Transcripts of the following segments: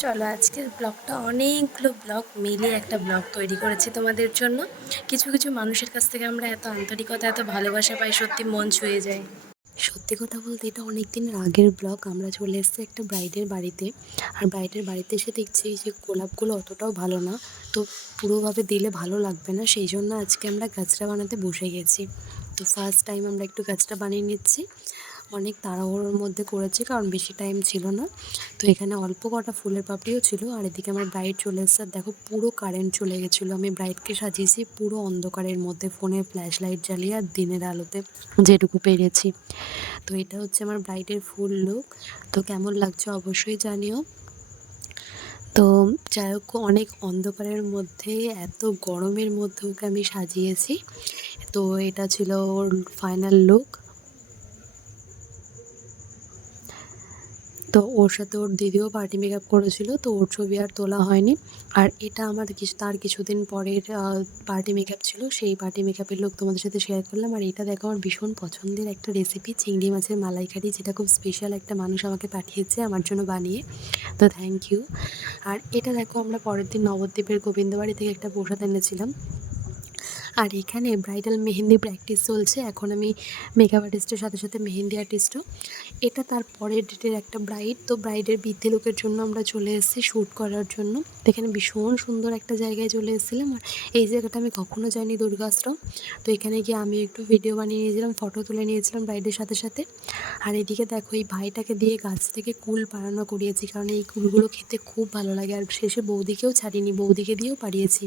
চলো আজকের ব্লগটা অনেকগুলো ব্লগ মিলিয়ে একটা ব্লগ তৈরি করেছি তোমাদের জন্য। কিছু কিছু মানুষের কাছ থেকে আমরা এত আন্তরিকতা এত ভালোবাসা পাই, সত্যি মন ছুঁয়ে যায়। সত্যি কথা বলতে এটা অনেক দিনের আগের ব্লগ। আমরা চলে এসেছি একটা ব্রাইডের বাড়িতে, আর ব্রাইডের বাড়িতে এসে দেখছি যে গোলাপগুলো অতটাও ভালো না, তো পুরোভাবে দিলে ভালো লাগবে না, সেই জন্য আজকে আমরা গাছটা বানাতে বসে গেছি। তো ফার্স্ট টাইম আমরা একটু গাছটা বানিয়ে নিচ্ছি, অনেক তাড়াহুড়োর মধ্যে করেছি কারণ বেশি টাইম ছিল না। তো এখানে অল্প কটা ফুলের পাপড়িও ছিল, আর এদিকে আমার ব্রাইড চলে এসেছে। আর দেখো পুরো কারেন্ট চলে গেছিলো, আমি ব্রাইডকে সাজিয়েছি পুরো অন্ধকারের মধ্যে, ফোনের ফ্ল্যাশ লাইট জ্বালিয়ে আর দিনের আলোতে যেটুকু পেরেছি। তো এটা হচ্ছে আমার ব্রাইডের ফুল লুক। তো কেমন লাগছে অবশ্যই জানিও। তো যাই হোক, অনেক অন্ধকারের মধ্যে এত গরমের মধ্যে ওকে আমি সাজিয়েছি। তো এটা ছিল ওর ফাইনাল লুক। তো ওর সাথে ওর দিদিও পার্টি মেকআপ করেছিল, তো ওর ছবি আর তোলা হয়নি। আর এটা আমার তার কিছুদিন পরের পার্টি মেকআপ ছিল, সেই পার্টি মেকআপের লুক তোমাদের সাথে শেয়ার করলাম। আর এটা দেখো আমার ভীষণ পছন্দের একটা রেসিপি, চিংড়ি মাছের মালাইকারি, যেটা খুব স্পেশাল একটা মানুষ আমাকে পাঠিয়েছে আমার জন্য বানিয়ে, তো থ্যাংক ইউ। আর এটা দেখো আমরা পরের দিন নবদ্বীপের গোবিন্দবাড়ি থেকে একটা প্রসাদ এনেছিলাম। আর এখানে ব্রাইডাল মেহেন্দি প্র্যাকটিস চলছে, এখন আমি মেকআপ আর্টিস্টের সাথে সাথে মেহেন্দি আর্টিস্টও। এটা তার পরের ডেটের একটা ব্রাইড। তো ব্রাইডের বৃদ্ধি লুকের জন্য আমরা চলে এসেছি শ্যুট করার জন্য। তো এখানে ভীষণ সুন্দর একটা জায়গায় চলে এসেছিলাম, আর এই জায়গাটা আমি কখনো যাইনি, দুর্গাশ্রম। তো এখানে গিয়ে আমি একটু ভিডিও বানিয়ে নিয়েছিলাম, ফটো তুলে নিয়েছিলাম ব্রাইডের সাথে সাথে। আর এদিকে দেখো এই ভাইটাকে দিয়ে গাছ থেকে কুল পাড়ানো করিয়েছি, কারণ এই কুলগুলো খেতে খুব ভালো লাগে। আর শেষে বৌদিকেও ছাড়িনি, বৌদিকে দিয়েও পাড়িয়েছি,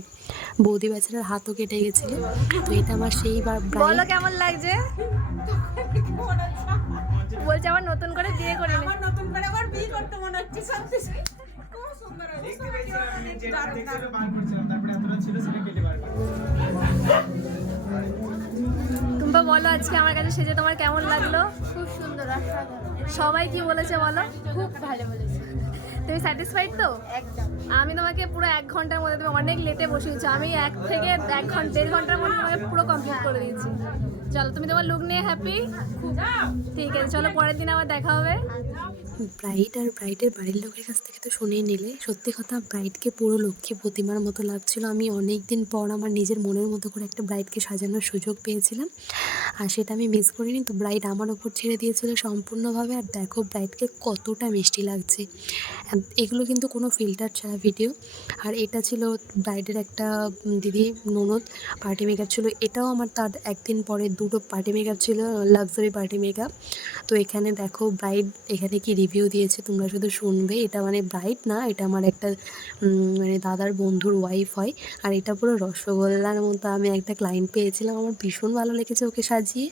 বৌদি বেচারার হাতও কেটে গেছিলো। তো এটা আমার সেইবার বলো ব্রাইড। কেমন লাগছে? বলছে আবার নতুন করে বিয়ে করে আমার নতুন করে আবার বিয়ে করতে মনে হচ্ছে সত্যি। খুব সুন্দর হয়েছে। দেখতে পেয়েছিলাম আমি যেটা দেখতে বার করছিলাম, তারপরে এতটা ছিল সেটা কেটে বার করলাম। তোমরা বলো আজকে আমার কাছে সেজে তোমার কেমন লাগলো? খুব সুন্দর, অসাধারণ, সবাই কি বলেছে বলো? খুব ভালো বলেছে। তুমি স্যাটিসফাইড তো? একদম। আমি তোমাকে পুরো 1 ঘন্টার মধ্যে, তুমি অনেক লেটে বসিয়েছো, আমি 1 থেকে 1.5 ঘন্টার মধ্যে তোমাকে পুরো কমপ্লিট করে দিয়েছি। চলো, তুমি তোমার লুক নিয়ে হ্যাপি? ঠিক আছে, চলো পরের দিন আবার দেখা হবে। ব্রাইড আর ব্রাইডের বাড়ির লোকের কাছ থেকে তো শুনেই নিলে, সত্যি কথা ব্রাইডকে পুরো লক্ষ্মী প্রতিমার মতো লাগছিল। আমি অনেক দিন পর আমার নিজের মনের মতো করে একটা ব্রাইডকে সাজানোর সুযোগ পেয়েছিলাম, আর সেটা আমি মিস করিনি। তো ব্রাইড আমার ওপর ছেড়ে দিয়েছিল সম্পূর্ণভাবে। আর দেখো ব্রাইডকে কতটা মিষ্টি লাগছে, এগুলো কিন্তু কোনো ফিল্টার ছাড়া ভিডিও। আর এটা ছিল ব্রাইডের একটা দিদি ননদ পার্টি মেকআপ ছিল, এটাও আমার তার একদিন পরে দুটো পার্টি মেকআপ ছিল, লাক্সারি পার্টি মেকআপ। তো এখানে দেখো ব্রাইড এখানে কি রিভিউ দিয়েছে তোমরা শুধু শুনবে। এটা মানে ব্রাইড না, এটা আমার একটা মানে দাদার বন্ধুর ওয়াইফ হয়। আর এটা পুরো রসগোল্লার মতো আমি একটা ক্লায়েন্ট পেয়েছিলাম, আমার ভীষণ ভালো লেগেছে ওকে সাজিয়ে।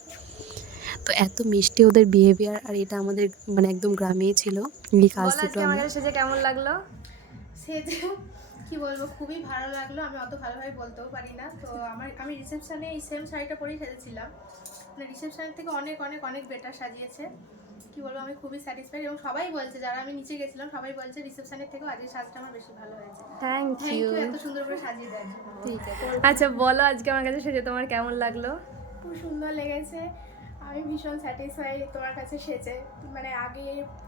তো এত মিষ্টি ওদের বিহেভিয়ার। আর এটা আমাদের মানে একদম গ্রামেই ছিল, এই কাজ বলো দুটো আজকে আমার আমরা। কাছে সেজে কেমন লাগলো? সেজেও কি বলবো, খুবই ভালো লাগলো। আমি অত ভালোভাবে বলতেও পারি না। তো আমি রিসেপশনে এই সেম শাড়িটা পরেই সেজেছিলাম, মানে রিসেপশনের থেকে অনেক অনেক অনেক বেটার সাজিয়েছে। কি বলবো, আমি খুবই স্যাটিসফাইড। এবং সবাই বলছে, যারা আমি নিচে গেছিলাম সবাই বলছে রিসেপশনের থেকেও আজকের সাজটা আমার বেশি ভালো হয়েছে। Thank thank you. ইউ এত সুন্দর করে সাজিয়ে দেওয়ার জন্য। ঠিক আছে, আচ্ছা বলো আজকে আমার কাছে সেজে তোমার কেমন লাগলো? খুব সুন্দর লেগেছে। আমি ভীষণ স্যাটিসফাই তোমার কাছে সেজে। মানে আগে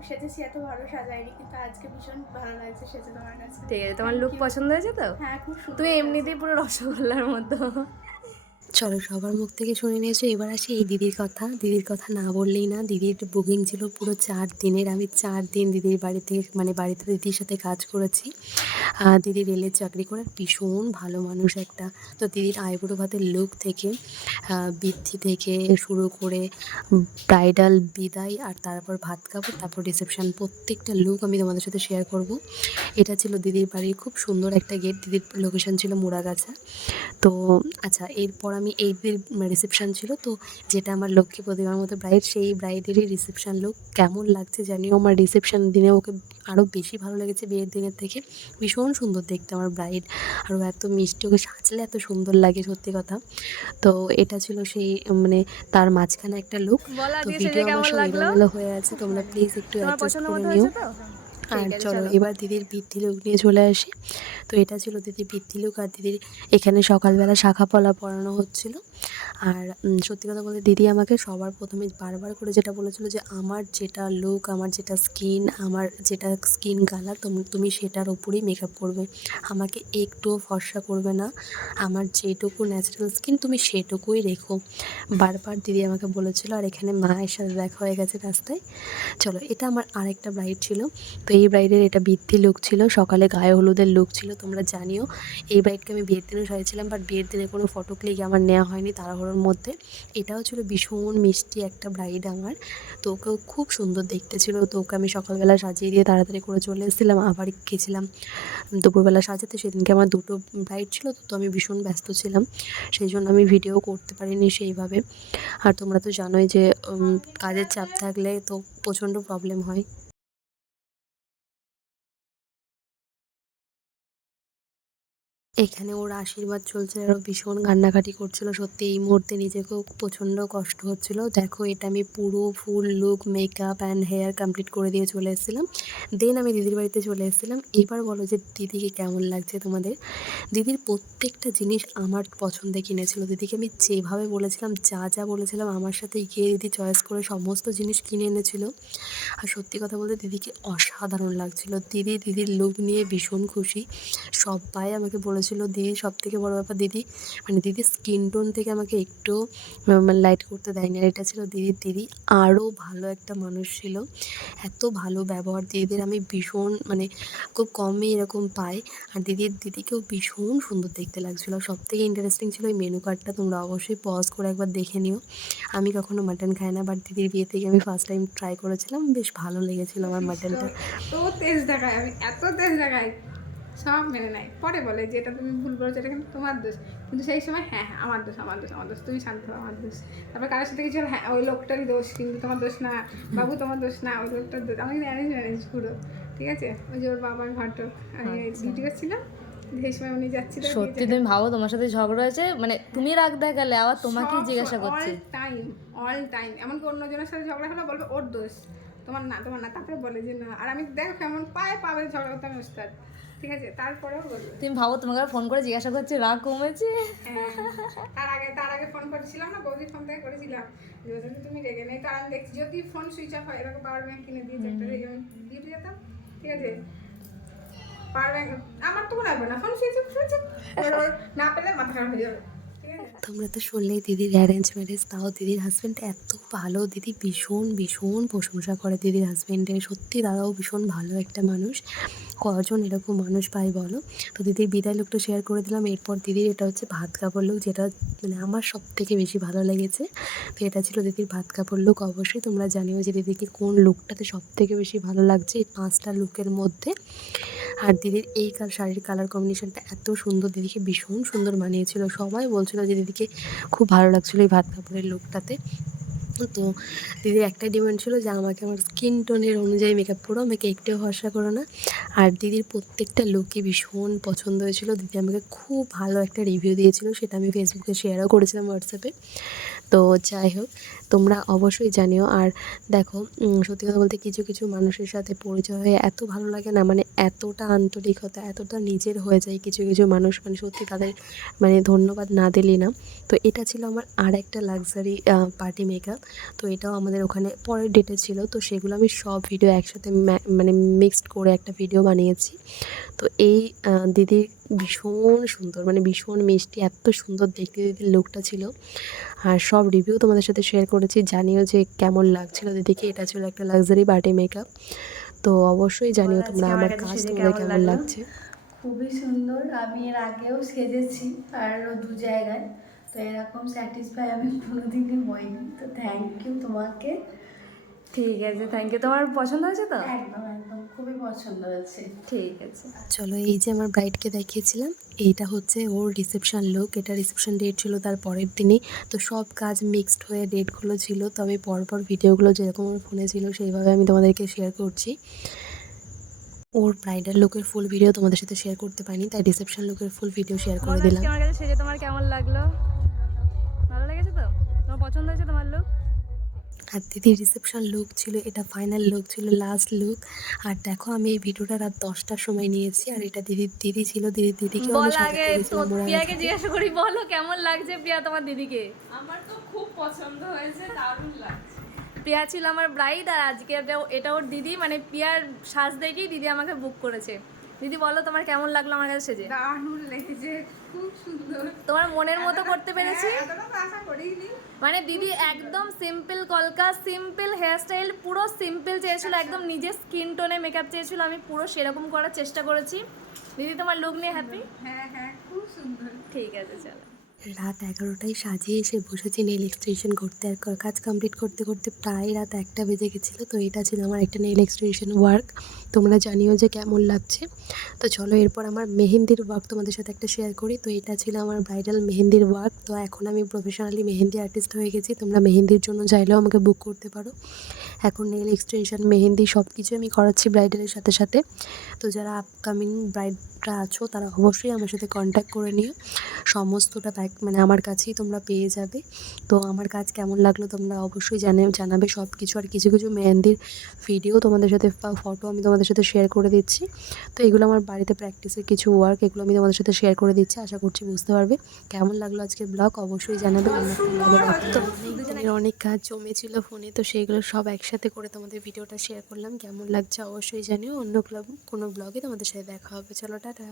সেজেছি, এত ভালো সাজাইনি, কিন্তু আজকে ভীষণ ভালো লাগছে সেজে তোমার কাছে। ঠিক আছে, তোমার লুক পছন্দ হয়েছে তো? হ্যাঁ, খুব সুন্দর। তুমি এমনিতেই পুরো রসগোল্লার মতো। চলো সবার মুখ থেকে শুনে নিয়েছো, এবার আসি এই দিদির কথা। দিদির কথা না বললেই না, দিদির বুকিং ছিল পুরো 4 দিনের। আমি 4 দিন দিদির বাড়িতে মানে বাড়িতে দিদির সাথে কাজ করেছি। দিদি রেলের চাকরি করে, ভীষণ ভালো মানুষ একটা। তো দিদির আইবুড়ো ভাতের লুক থেকে বৃদ্ধি থেকে শুরু করে ব্রাইডাল বিদায়, আর তারপর ভাত খাবো, তারপর রিসেপশন, প্রত্যেকটা লুক আমি তোমাদের সাথে শেয়ার করব। এটা ছিল দিদির বাড়ির খুব সুন্দর একটা গেট, দিদির লোকেশন ছিল মুড়াগাছা। তো আচ্ছা, এরপর আমি এই রিসেপশান ছিল, তো যেটা আমার লক্ষ্মী প্রতিমার মতো ব্রাইড, সেই ব্রাইডেরই রিসেপশান লুক কেমন লাগছে জানিও। আমার রিসেপশান দিনে ওকে আরও বেশি ভালো লেগেছে বিয়ের দিনের থেকে, ভীষণ সুন্দর দেখতে আমার ব্রাইড। আর ও এত মিষ্টি, ওকে সাজলে এত সুন্দর লাগে সত্যি কথা। তো এটা ছিল সেই মানে তার মাঝখানে একটা লুক। বলো তো আজকে সেজে ভিডিও আমার কেমন সব লাগলো? এলোমেলো হয়ে আছে, তোমরা প্লিজ একটু তোমার অ্যাডজাস্ট পছন্দ করে মতো নিও। হয়েছে তো? আর ঠিক আছে, চলো চলো। এবার দিদির বৃদ্ধি লুক নিয়ে চলে আসি। তো এটা ছিল দিদির বৃদ্ধি লুক। আর দিদির এখানে সকালবেলা শাখা পলা পরানো হচ্ছিল। আর সত্যি কথা বলতে দিদি আমাকে সবার প্রথমে বারবার করে যেটা বলেছিল যে আমার যেটা লুক, আমার যেটা স্কিন, আমার যেটা স্কিন কালার তুমি সেটার ওপরেই মেকআপ করবে, আমাকে একটুও ফর্সা করবে না, আমার যেটুকু ন্যাচারাল স্কিন তুমি সেটুকুই রেখো, বারবার দিদি আমাকে বলেছিল। আর এখানে মায়ের সাথে দেখা হয়ে গেছে রাস্তায়। চলো, এটা আমার আরেকটা ব্রাইড ছিল। তো এই ব্রাইডের এটা বৃদ্ধি লুক ছিল, সকালে গায়ে হলুদের লুক ছিল। তোমরা জানিও এই ব্রাইডকে আমি বিয়ের দিনও সাজিয়েছিলাম, বাট বিয়ের দিনে কোনো ফটো ক্লিক আমার নেওয়া হয়নি তাড়াহুড়োর মধ্যে। এটাও ছিল ভীষণ মিষ্টি একটা ব্রাইড আমার, তো ওকেও খুব সুন্দর দেখতে ছিল। তো ওকে আমি সকালবেলা সাজিয়ে দিয়ে তাড়াতাড়ি করে চলে এসেছিলাম, আবার গেছিলাম দুপুরবেলা সাজাতে। সেদিনকে আমার দুটো ব্রাইড ছিল, তো আমি ভীষণ ব্যস্ত ছিলাম, সেই জন্য আমি ভিডিও করতে পারিনি সেইভাবে। আর তোমরা তো জানোই যে কাজের চাপ থাকলে তো প্রচণ্ড প্রবলেম হয়। এখানে ওর আশীর্বাদ চলছে, আরও ভীষণ কান্নাকাটি করছিল। সত্যি এই মুহূর্তে নিজেকেও প্রচণ্ড কষ্ট হচ্ছিল। দেখো, এটা আমি পুরো full look makeup and hair complete করে দিয়ে চলে এসেছিলাম। দেন আমি দিদির বাড়িতে চলে এসেছিলাম। এবার বলো যে দিদিকে কেমন লাগছে তোমাদের। দিদির প্রত্যেকটা জিনিস আমার পছন্দে কিনেছিল। দিদিকে আমি যেভাবে বলেছিলাম, যা যা বলেছিলাম, আমার সাথে গিয়ে দিদি চয়েস করে সমস্ত জিনিস কিনে এনেছিল। আর সত্যি কথা বলতে দিদিকে অসাধারণ লাগছিল। দিদির লুক নিয়ে ভীষণ খুশি। সবাই আমাকে বলেছিল, দিদি সবথেকে বড় ব্যাপার, দিদির স্কিন টোন থেকে আমাকে একটুও মানে লাইট করতে দেয়নি। আর এটা ছিল দিদি আরও ভালো একটা মানুষ ছিল। এত ভালো ব্যবহার দিদিদের আমি ভীষণ খুব কমই এরকম পাই। আর দিদিকেও ভীষণ সুন্দর দেখতে লাগছিলো। সবথেকে ইন্টারেস্টিং ছিল এই মেনু কার্ডটা, তোমরা অবশ্যই পজ করে একবার দেখে নিও। আমি কখনো মাটন খাই না, বাট দিদির বিয়ে থেকে আমি ফার্স্ট টাইম ট্রাই করেছিলাম, বেশ ভালো লেগেছিলো আমার মাটনটা। তো তেজ দেখায়, আমি এত তেজ দেখাই, সব মেনে নেয়। পরে বলে যে এটা তুমি ভুল করেছো, এটা কিন্তু তোমার দোষ। কিন্তু সেই সময় হ্যাঁ হ্যাঁ আমার দোষ, আমার দোষ, আমার দোষ, তুমি শান্ত হও, আমার দোষ। তারপর কারোর সাথে কিছু হ্যাঁ ওই লোকটারই দোষ, কিন্তু তোমার দোষ না বাবু, তোমার দোষ না, ওই লোকটার দোষ। আমি কিন্তু অ্যারেঞ্জ পুরো, ঠিক আছে। ওই যে ওর বাবার ঘটক, আমি ডিউটি করছিলাম, সেই সময় উনি যাচ্ছিল। সত্যি তুমি ভাবো, তোমার সাথে ঝগড়া হয়েছে, মানে তুমি রাগ দেখালে, আবার তোমাকে জিজ্ঞাসা করছে। অল টাইম এমনকি অন্যজনের সাথে ঝগড়া হলে বলবে ওর দোষ, তোমার না, তোমার না। তারপরে বলে যে না, আর আমি দেখো কেমন পাবে ঝগড়া করতে, আমি ওস্তাদ, ঠিক আছে। তারপরেও বলবে। তুমি ভাবো, তোমাকে ফোন করে জিজ্ঞাসা করছে রাগ কমেছে। হ্যাঁ, তার আগে ফোন করেছিলাম না, বৌদির ফোন থেকে করেছিলাম, যদি তুমি রেগে নেই। কারণ দেখছি যদি ফোন সুইচ অফ হয়, এরকম পাওয়ার ব্যাংক কিনে দিয়েছে একটা, রেগে আমি ডিউটি যেতাম, ঠিক আছে। পাওয়ার ব্যাংক আমার তো মনে হবে না, ফোন সুইচ অফ না পেলে মাথা খারাপ হয়ে যাবে, ঠিক আছে। তোমরা তো শুনলেই দিদির অ্যারেঞ্জ ম্যারেজ, তাও দিদির হাজব্যান্ড এত ভালো। দিদি ভীষণ প্রশংসা করে দিদির হাজব্যান্ডের। সত্যি দাদাও ভীষণ ভালো একটা মানুষ। কজন এরকম মানুষ পাই বলো। তো দিদির বিদায় লুকটা শেয়ার করে দিলাম। এরপর দিদির এটা হচ্ছে ভাত কাপড় লুক, যেটা আমার সব থেকে বেশি ভালো লেগেছে। তো এটা ছিল দিদির ভাত কাপড় লুক। অবশ্যই তোমরা জানিও যে দিদিকে কোন লুকটাতে সব থেকে বেশি ভালো লাগছে এই 5টা লুকের মধ্যে। আর দিদির এই শাড়ির কালার কম্বিনেশনটা এত সুন্দর, দিদিকে ভীষণ সুন্দর মানিয়েছিল। সবাই বলছিল যে দিদিকে খুব ভালো লাগছিলো এই ভাত কাপড়ের লুকটাতে। তো দিদির একটাই ডিমান্ড ছিল যে আমাকে আমার স্কিন টোনের অনুযায়ী মেকআপ করো, আমাকে একটু ভরসা করো না। আর দিদির প্রত্যেকটা লুকই ভীষণ পছন্দ হয়েছিল। দিদি আমাকে খুব ভালো একটা রিভিউ দিয়েছিল, সেটা আমি ফেসবুকে শেয়ারও করেছিলাম, হোয়াটসঅ্যাপে। তো যাই হোক, তোমরা অবশ্যই জানিও। আর দেখো, সত্যি কথা বলতে কিছু মানুষের সাথে পরিচয় হয়ে এত ভালো লাগে না, এতটা আন্তরিকতা, এতটা নিজের হয়ে যায় কিছু মানুষ, সত্যি তাদের ধন্যবাদ না দিলেই না। তো এটা ছিল আমার আর একটা লাক্সারি পার্টি মেকআপ। তো এটাও আমাদের ওখানে পরের ডেটে ছিল। তো সেগুলো আমি সব ভিডিও একসাথে মিক্সড করে একটা ভিডিও বানিয়েছি। তো এই দিদির ভীষণ সুন্দর, ভীষণ মিষ্টি, এত সুন্দর দেখতে দিদির লুকটা ছিল। আর সব রিভিউ তোমাদের সাথে শেয়ার করেছি, জানিও যে কেমন লাগছিল দিদিকে। এটা ছিল একটা লাক্সারি পার্টি মেকআপ। তো অবশ্যই জানিও তোমরা আমার কাজ তোমাদের কেমন লাগছে। খুবই সুন্দর। আমি এর আগেও সেজেছি আরও 2 জায়গায়, তো এরকম স্যাটিসফাই আমি কোনোদিনই হইনি। তো থ্যাংক ইউ তোমাকে। ঠিক আছে, থ্যাংক ইউ। তোমার পছন্দ হয়েছে তো? একদম খুবই পছন্দ হয়েছে। ঠিক আছে, চলো, এই যে আমার ব্রাইডকে দেখিয়েছিলাম, এইটা হচ্ছে ওর রিসেপশন লুক। এটা রিসেপশন ডেট ছিল তার পরের দিনই। তো সব কাজ মিক্সড হয়ে ডেটগুলো ছিল, তবে পরপর ভিডিওগুলো যেরকম ওর ফোনে ছিল সেইভাবে আমি তোমাদেরকে শেয়ার করছি। ওর ব্রাইডাল লুকের ফুল ভিডিও তোমাদের সাথে শেয়ার করতে পারিনি, তাই রিসেপশন লুকের ফুল ভিডিও শেয়ার করে দিলাম। আমার কাছে সেজে তোমার কেমন লাগলো? ভালো লেগেছে তো? তোমার পছন্দ হয়েছে তোমার লুক? আর দিদির রিসেপশন লুক ছিল, এটা ফাইনাল লুক ছিল, লাস্ট লুক। আর দেখো আমি এই ভিডিওটা রাত 10টার সময় নিয়েছি, আর এটা দিদি ছিল, দিদিকেও আমি বল আগে সাজাতে তো গেছিলাম ওরা প্রিয়াকে জিজ্ঞাসা করি, বলো কেমন লাগছে প্রিয়া তোমার দিদিকে? আমার তো খুব পছন্দ হয়েছে, দারুণ লাগছে। প্রিয়া ছিল আমার ব্রাইড, আর আজকে এটা ওর দিদি, মানে প্রিয়ার সাজ দেখেই দিদি আমাকে বুক করেছে। দিদি বলো তোমার কেমন লাগলো আমার কাছে সেজে? দারুণ লেগেছে, খুব সুন্দর। তোমার মনের মতো করতে পেরেছি। এতটা তো আশা করিনি। মানে দিদি একদম সিম্পল কলকা, সিম্পল হেয়ার স্টাইল, পুরো সিম্পল চেয়েছিল, একদম নিজের স্কিন টোনে মেকআপ চেয়েছিল, আমি পুরো সেরকম করার চেষ্টা করেছি। দিদি তোমার লুক নিয়ে হ্যাপি? হ্যাঁ হ্যাঁ, খুব সুন্দর। ঠিক আছে চলো। রাত 11টায় সাজিয়ে এসে বসেছি নেল এক্সটেনশন করতে, আর কাজ কমপ্লিট করতে করতে প্রায় রাত 1টা বেজে গেছিলো। তো এটা ছিল আমার একটা নেল এক্সটেনশন ওয়ার্ক, তোমরা জানিও যে কেমন লাগছে। তো চলো এরপর আমার মেহেন্দির ওয়ার্ক তোমাদের সাথে একটা শেয়ার করি। তো এটা ছিল আমার ব্রাইডাল মেহেন্দির ওয়ার্ক। তো এখন আমি প্রফেশনালি মেহেন্দি আর্টিস্ট হয়ে গেছি, তোমরা মেহেন্দির জন্য চাইলেও আমাকে বুক করতে পারো। এখন নেল এক্সটেনশন, মেহেন্দি সব কিছু আমি করাচ্ছি ব্রাইডালের সাথে সাথে। তো যারা আপকামিং ব্রাইডরা আছো তারা অবশ্যই আমার সাথে কন্ট্যাক্ট করে নিও, সমস্তটা মানে আমার কাছেই তোমরা পেয়ে যাবে। তো আমার কাজ কেমন লাগলো তোমরা অবশ্যই জানাবে সব কিছু। আর কিছু কিছু মেহেন্দির ভিডিও তোমাদের সাথে ফটো আমি তোমাদের সাথে শেয়ার করে দিচ্ছি। তো এগুলো আমার বাড়িতে প্র্যাকটিসের কিছু ওয়ার্ক, এগুলো আমি তোমাদের সাথে শেয়ার করে দিচ্ছি, আশা করছি বুঝতে পারবে। কেমন লাগলো আজকের ব্লগ অবশ্যই জানাবে। তো অনেক অনেক কাজ জমেছিল ফোনে, তো সেইগুলো সব একসাথে করে তোমাদের ভিডিওটা শেয়ার করলাম। কেমন লাগছে অবশ্যই জানিও। অন্য কোনো ব্লগে তোমাদের সাথে দেখা হবে। চলো টাটা।